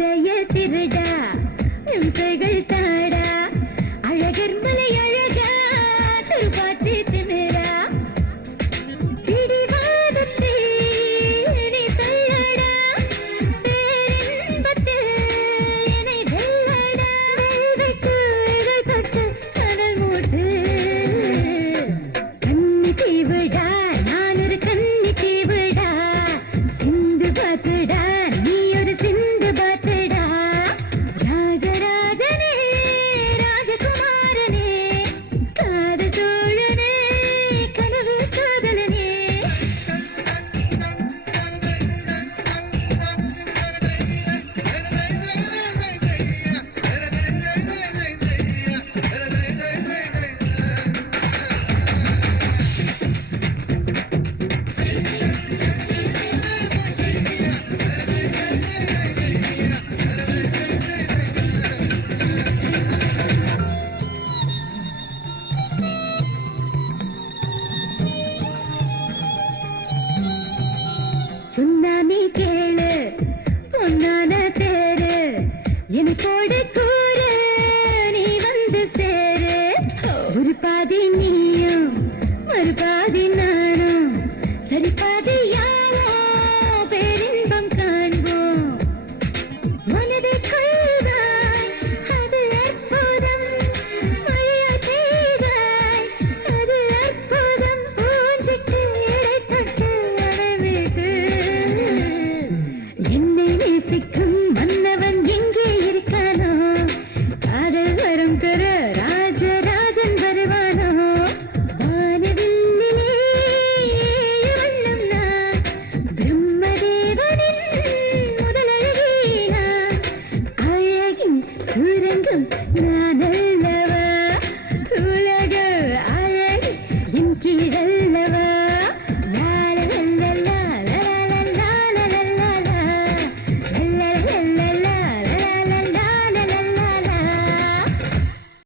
இதய திருடா இம்சைகள் தாடா அழகர் மலை அழகா திருப்பாச்சி திமிரா பிடிவாதத்தை நீ தள்ளடா பேரின்பத்தில் என்னை வெல்லடா வெல்வெட்டு இதை தொட்டு கடல் மூட்டு கண்ணி தீவிடா நான் ஒரு கண்ணி தீவிடா சிந்து பாத்துடா நீ ஒரு சிந்து பாத்துடா ராஜராஜனே ராஜகுமாரனே காதல் தோழனே கனவு காதலனே சுண்ணாமி கேளு பொன்னான தேரு எனக்கு